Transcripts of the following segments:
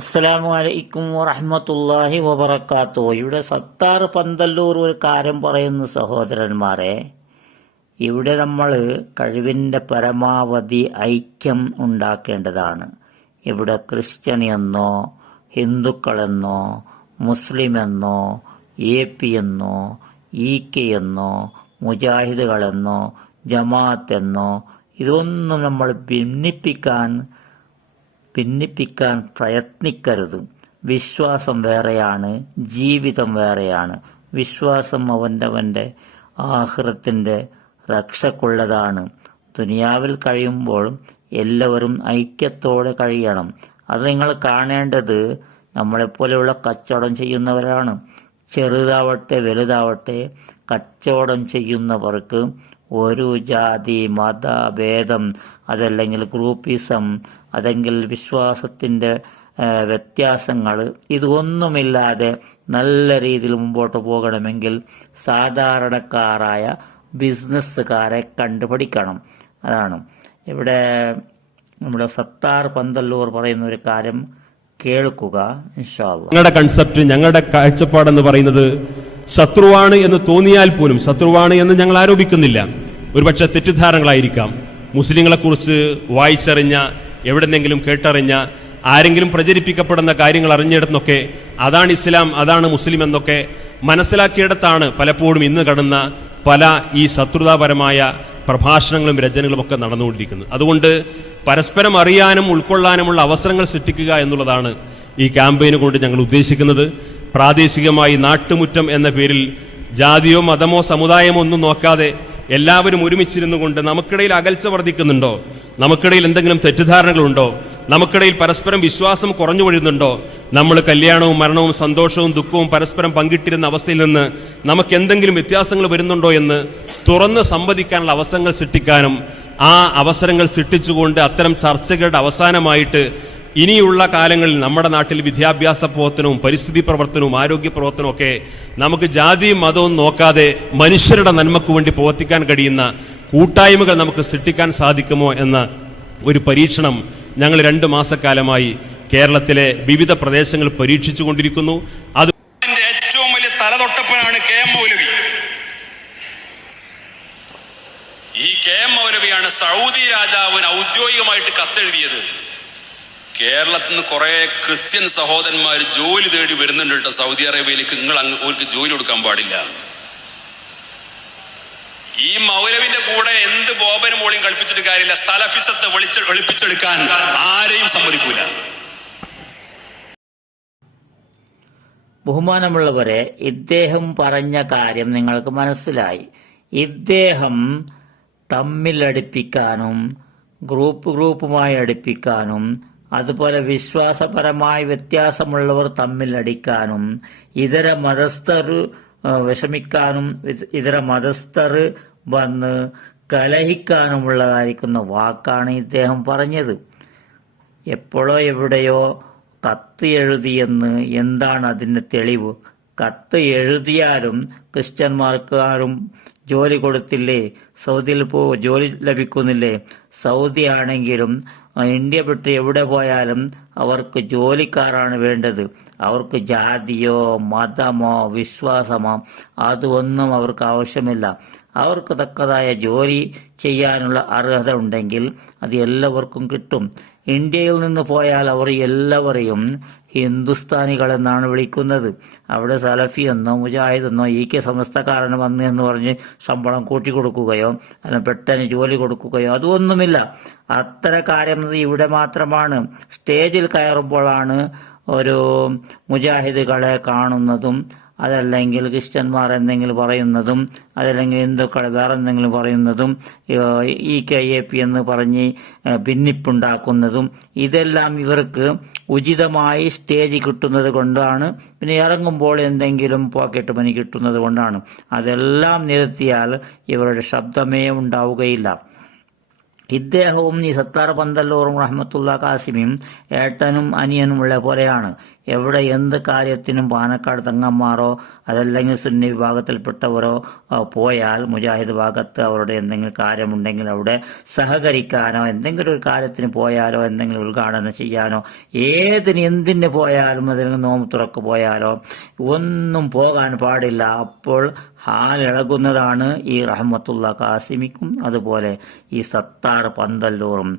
അസ്സലാമു അലൈക്കും വറഹ്മത്തുള്ളാഹി വബറകാതുഹു. ഇവിടെ സത്താർ പന്തല്ലൂർ ഒരു കാര്യം പറയുന്ന സഹോദരന്മാരെ, ഇവിടെ നമ്മൾ കഴിവിൻ്റെ പരമാവധി ഐക്യം ഉണ്ടാക്കേണ്ടതാണ്. ഇവിടെ ക്രിസ്ത്യനെന്നോ ഹിന്ദുക്കളെന്നോ മുസ്ലിമെന്നോ AP എന്നോ EK എന്നോ മുജാഹിദുകളെന്നോ ജമാഅത്തെന്നോ ഇതൊന്നും നമ്മൾ ഭിന്നിപ്പിക്കാൻ പ്രയത്നിക്കരുത്. വിശ്വാസം വേറെയാണ്, ജീവിതം വേറെയാണ്. വിശ്വാസം അവൻ്റെ ആഖിറത്തിൻ്റെ രക്ഷക്കുള്ളതാണ്. ദുനിയാവിൽ കഴിയുമ്പോൾ എല്ലാവരും ഐക്യത്തോടെ കഴിയണം. അത് നിങ്ങൾ കാണേണ്ടത് നമ്മളെപ്പോലെയുള്ള കച്ചവടം ചെയ്യുന്നവരാണ്. ചെറുതാവട്ടെ വലുതാവട്ടെ, കച്ചവടം ചെയ്യുന്നവർക്ക് ഒരു ജാതി മത ഭേദം, അതല്ലെങ്കിൽ ഗ്രൂപ്പിസം, അതെങ്കിൽ വിശ്വാസത്തിൻ്റെ വ്യത്യാസങ്ങൾ, ഇതൊന്നുമില്ലാതെ നല്ല രീതിയിൽ മുമ്പോട്ട് പോകണമെങ്കിൽ സാധാരണക്കാരായ ബിസിനസ്സുകാരെ കണ്ടുപിടിക്കണം. അതാണ് ഇവിടെ നമ്മുടെ സത്താർ പന്തല്ലൂർ പറയുന്ന ഒരു കാര്യം കേൾക്കുക ഇൻഷാ അല്ലാഹ്. ഞങ്ങളുടെ കൺസെപ്റ്റ്, ഞങ്ങളുടെ കാഴ്ചപ്പാടെന്ന് പറയുന്നത് ശത്രുവാണ് എന്ന് തോന്നിയാൽ പോലും, ശത്രുവാണ് എന്ന് ഞങ്ങൾ ആരോപിക്കുന്നില്ല, ഒരുപക്ഷെ തെറ്റിദ്ധാരണകളായിരിക്കാം. മുസ്ലിങ്ങളെ കുറിച്ച് വായിച്ചറിഞ്ഞ, എവിടെന്നെങ്കിലും കേട്ടറിഞ്ഞ, ആരെങ്കിലും പ്രചരിപ്പിക്കപ്പെടുന്ന കാര്യങ്ങൾ അറിഞ്ഞിടത്തൊക്കെ അതാണ് ഇസ്ലാം, അതാണ് മുസ്ലിം എന്നൊക്കെ മനസ്സിലാക്കിയിടത്താണ് പലപ്പോഴും ഇന്ന് കടന്ന പല ഈ ശത്രുതാപരമായ പ്രഭാഷണങ്ങളും രചനകളും ഒക്കെ നടന്നുകൊണ്ടിരിക്കുന്നത്. അതുകൊണ്ട് പരസ്പരം അറിയാനും ഉൾക്കൊള്ളാനുമുള്ള അവസരങ്ങൾ സൃഷ്ടിക്കുക എന്നുള്ളതാണ് ഈ ക്യാമ്പയിന് കൊണ്ട് ഞങ്ങൾ ഉദ്ദേശിക്കുന്നത്. പ്രാദേശികമായി നാട്ടുമുറ്റം എന്ന പേരിൽ ജാതിയോ മതമോ സമുദായമോ ഒന്നും നോക്കാതെ എല്ലാവരും ഒരുമിച്ചിരുന്നു കൊണ്ട് നമുക്കിടയിൽ അകൽച്ച വർദ്ധിക്കുന്നുണ്ടോ, നമുക്കിടയിൽ എന്തെങ്കിലും തെറ്റിദ്ധാരണകളുണ്ടോ, നമുക്കിടയിൽ പരസ്പരം വിശ്വാസം കുറഞ്ഞു വഴുന്നുണ്ടോ, നമ്മൾ കല്യാണവും മരണവും സന്തോഷവും ദുഃഖവും പരസ്പരം പങ്കിട്ടിരുന്ന അവസ്ഥയിൽ നിന്ന് നമുക്ക് എന്തെങ്കിലും വ്യത്യാസങ്ങൾ വരുന്നുണ്ടോ എന്ന് തുറന്ന് സംവദിക്കാനുള്ള അവസരങ്ങൾ സൃഷ്ടിക്കാനും, ആ അവസരങ്ങൾ സൃഷ്ടിച്ചുകൊണ്ട് അത്തരം ചർച്ചകളുടെ അവസാനമായിട്ട് ഇനിയുള്ള കാലങ്ങളിൽ നമ്മുടെ നാട്ടിൽ വിദ്യാഭ്യാസ പ്രവർത്തനവും പരിസ്ഥിതി പ്രവർത്തനവും ആരോഗ്യ പ്രവർത്തനവും ഒക്കെ നമുക്ക് ജാതിയും മതവും നോക്കാതെ മനുഷ്യരുടെ നന്മയ്ക്ക് വേണ്ടി പ്രവർത്തിക്കാൻ കഴിയുന്ന കൂട്ടായ്മകൾ നമുക്ക് സൃഷ്ടിക്കാൻ സാധിക്കുമോ എന്ന ഒരു പരീക്ഷണം ഞങ്ങൾ 2 മാസക്കാലമായി കേരളത്തിലെ വിവിധ പ്രദേശങ്ങൾ പരീക്ഷിച്ചു കൊണ്ടിരിക്കുന്നു. അത് ഏറ്റവും വലിയ തലതൊട്ടപ്പനാണ് KM മൗലവി. ഈ KM മൗലവിയാണ് സൗദി രാജാവിന് ഔദ്യോഗികമായിട്ട് കത്തെഴുതിയത്. കേരളത്തിൽ നിന്ന് കുറെ ക്രിസ്ത്യൻ സഹോദരന്മാർ ജോലി തേടി വരുന്നുണ്ട് കേട്ടോ സൗദി അറേബ്യയിലേക്ക്, നിങ്ങൾ അവർക്ക് ജോലി കൊടുക്കാൻ പാടില്ല. ഈ മൗലവിന്റെ കൂടെ എന്ത് ബോബനും മോളിയും കളിപ്പിച്ചിട്ട് കാര്യമില്ല. സലഫിസത്തെ വെളിപ്പിച്ചെടുക്കാൻ ആരെയും സമ്മതിക്കൂല. ബഹുമാനമുള്ളവരെ, ഇദ്ദേഹം പറഞ്ഞ കാര്യം നിങ്ങൾക്ക് മനസ്സിലായി. ഇദ്ദേഹം തമ്മിലടിപ്പിക്കാനും ഗ്രൂപ്പുമായി അടുപ്പിക്കാനും, അതുപോലെ വിശ്വാസപരമായ വ്യത്യാസമുള്ളവർ തമ്മിലടിക്കാനും, ഇതര മതസ്ഥർ വിഷമിക്കാനും, ഇതര മതസ്ഥർ വന്ന് കലഹിക്കാനുമുള്ളതായിരിക്കുന്ന വാക്കാണ് ഇദ്ദേഹം പറഞ്ഞത്. എപ്പോഴോ എവിടെയോ കത്ത് എഴുതിയെന്ന് എന്താണ് അതിന് തെളിവ്? കത്ത് എഴുതിയാലും ക്രിസ്ത്യന്മാർക്ക് ആരും ജോലി കൊടുത്തില്ലേ? സൗദിയിൽ ജോലി ലഭിക്കുന്നില്ലേ? സൗദി ആണെങ്കിലും ഇന്ത്യ വിട്ട് എവിടെ പോയാലും അവർക്ക് ജോലിക്കാരാണ് വേണ്ടത്. അവർക്ക് ജാതിയോ മതമോ വിശ്വാസമോ അതൊന്നും അവർക്ക് ആവശ്യമില്ല. അവർക്ക് തക്കതായ ജോലി ചെയ്യാനുള്ള അർഹത ഉണ്ടെങ്കിൽ അത് എല്ലാവർക്കും കിട്ടും. ഇന്ത്യയിൽ നിന്ന് പോയാൽ അവർ എല്ലാവരെയും ഹിന്ദുസ്ഥാനികളെന്നാണ് വിളിക്കുന്നത്. അവിടെ സലഫി എന്നോ മുജാഹിദ് എന്നോ EK സമസ്തക്കാരന് വന്ന് എന്ന് പറഞ്ഞ് ശമ്പളം കൂട്ടിക്കൊടുക്കുകയോ അല്ലെങ്കിൽ പെട്ടെന്ന് ജോലി കൊടുക്കുകയോ അതൊന്നുമില്ല. അത്തരം കാര്യം ഇവിടെ മാത്രമാണ്. സ്റ്റേജിൽ കയറുമ്പോഴാണ് ഒരു മുജാഹിദുകളെ കാണുന്നതും, അതല്ലെങ്കിൽ ക്രിസ്ത്യന്മാർ എന്തെങ്കിലും പറയുന്നതും, അതല്ലെങ്കിൽ ഹിന്ദുക്കൾ വേറെ എന്തെങ്കിലും പറയുന്നതും, EK AP എന്ന് പറഞ്ഞ് ഭിന്നിപ്പുണ്ടാക്കുന്നതും, ഇതെല്ലാം ഇവർക്ക് ഉചിതമായി സ്റ്റേജ് കിട്ടുന്നത് കൊണ്ടാണ്. പിന്നെ ഇറങ്ങുമ്പോൾ എന്തെങ്കിലും പോക്കറ്റ് മണി കിട്ടുന്നത് കൊണ്ടാണ്. അതെല്ലാം നിരത്തിയാൽ ഇവരുടെ ശബ്ദമേ ഉണ്ടാവുകയില്ല. ഇദ്ദേഹവും ഈ സത്താർ പന്തല്ലൂറും റഹ്മത്തുള്ള കാസിമിയും ഏട്ടനും അനിയനും ഉള്ള പോലെയാണ്. എവിടെ എന്ത് കാര്യത്തിനും പാണക്കാട് തങ്ങന്മാരോ അതല്ലെങ്കിൽ സുന്നി വിഭാഗത്തിൽപ്പെട്ടവരോ പോയാൽ മുജാഹിദ് ഭാഗത്ത് അവരുടെ എന്തെങ്കിലും കാര്യമുണ്ടെങ്കിൽ അവിടെ സഹകരിക്കാനോ എന്തെങ്കിലും ഒരു കാര്യത്തിന് പോയാലോ എന്തെങ്കിലും ഉദ്ഘാടനം ചെയ്യാനോ എന്തിന് പോയാലും അതിന് നോമ്പ് തുറക്ക് പോയാലോ ഒന്നും പോകാൻ പാടില്ല. അപ്പോൾ ഹാലിളകുന്നതാണ് ഈ റഹ്മത്തുള്ള കാസിമിക്കും അതുപോലെ ഈ സത്താർ പന്തല്ലൂറും.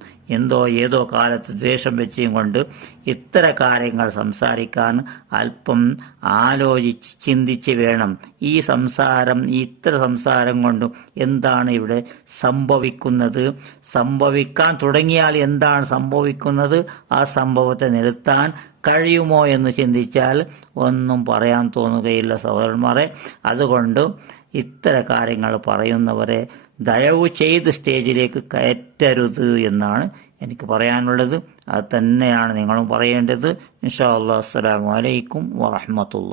ഏതോ കാലത്ത് ദ്വേഷം വെച്ചും കൊണ്ട് ഇത്തരം കാര്യങ്ങൾ സംസാരിക്കാൻ അല്പം ആലോചിച്ച് ചിന്തിച്ച് വേണം. ഇത്തരം സംസാരം കൊണ്ട് എന്താണ് ഇവിടെ സംഭവിക്കുന്നത്, സംഭവിക്കാൻ തുടങ്ങിയാൽ എന്താണ് സംഭവിക്കുന്നത്, ആ സംഭവത്തെ നിർത്താൻ കഴിയുമോ എന്ന് ചിന്തിച്ചാൽ ഒന്നും പറയാൻ തോന്നുകയില്ല സഹോദരന്മാരെ. അതുകൊണ്ട് ഇത്തരം കാര്യങ്ങൾ പറയുന്നവരെ ദയവ് ചെയ്ത് സ്റ്റേജിലേക്ക് കയറ്റരുത് എന്നാണ് എനിക്ക് പറയാനുള്ളത്. അത് തന്നെയാണ് നിങ്ങളും പറയേണ്ടത്. ഇൻഷാ അല്ലാഹ്. അസ്സലാമു അലൈക്കും വറഹ്മത്തുള്ളാഹി.